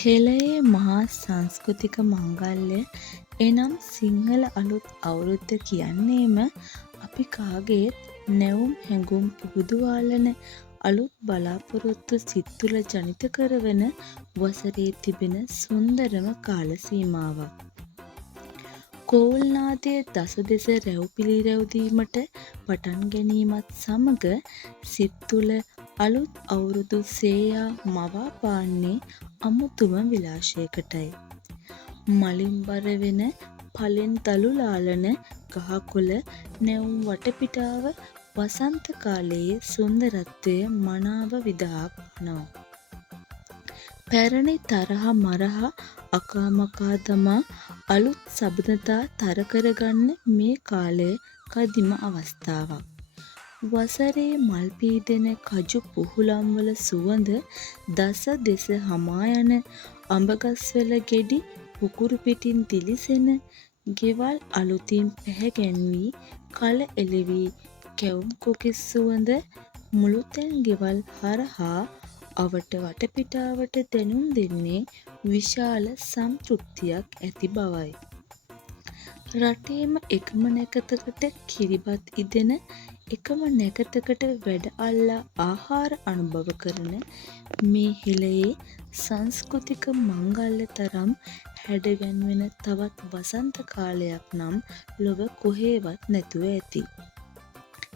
හෙළයේ මහා සංස්කෘතික මංගල්‍ය එනම් සිංහල අලුත් අවුරුද්ද කියන්නේම අපි කාගේත් නැවුම් හැඟුම් පුබුදුවාලන අලුත් බලාපොරොත්තු සිත් තුළ ජනිත කරවන වසරේ තිබෙන සුන්දරම කාල සීමාවක්. කෝල් නාදයේ දස දෙස රැව් පිළිරැව් දීමට පටන් ගැනීමත් සමග සිත් තුළ අලුත් අවුරුදු සේයා මවා පාන්නේ අමුතුම විලාශයකටයි. මලින් බර වෙන පලෙන් දළු ලාලන ගහකොළ නැවුම් වටපිටාව වසන්ත කාලයේ සුන්දරත්වය මනාව විදහා පානවා. පැරණි තරහ මරහ අකා මකා දමා අලුත් සබඳතා තර කරගන්න මේ කාලය කදිම අවස්ථාවක්. වසරේ මල් පීදෙන කජු පුහුළන්වල සුවඳ දස දෙස හමා යන අඹගස්වල ගෙඩි පුකුරු පිටින් දිලිසෙන ගෙවල් අලුතින් පැහැගැන්වී කල එළවී කැවුම් කොකිස් සුවඳ මුළුතැන් ගෙවල් හරහා අවට වටපිටාවට දැනුම් දෙන්නේ විශාල සම්තෘප්තියක් ඇති බවයි. රටේම එකම නැකතකට කිරිබත් ඉදෙන එකම නැකතකට වැඩ අල්ලා ආහාර අනුභව කරන මේ හෙළයේ සංස්කෘතික මංගල්‍ය තරම් හැඩගැන්වෙන තවත් වසන්ත කාලයක් නම් ලොව කොහේවත් නැතුව ඇති.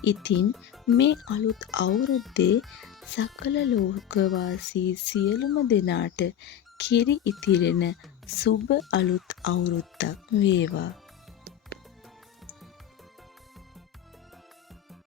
ඉතින් මේ අලුත් අවුරුද්දේ සකල ලෝකවාසී සියලුම දෙනාට කිරි ඉතිරෙන සුබ අලුත් අවුරුද්දක් වේවා.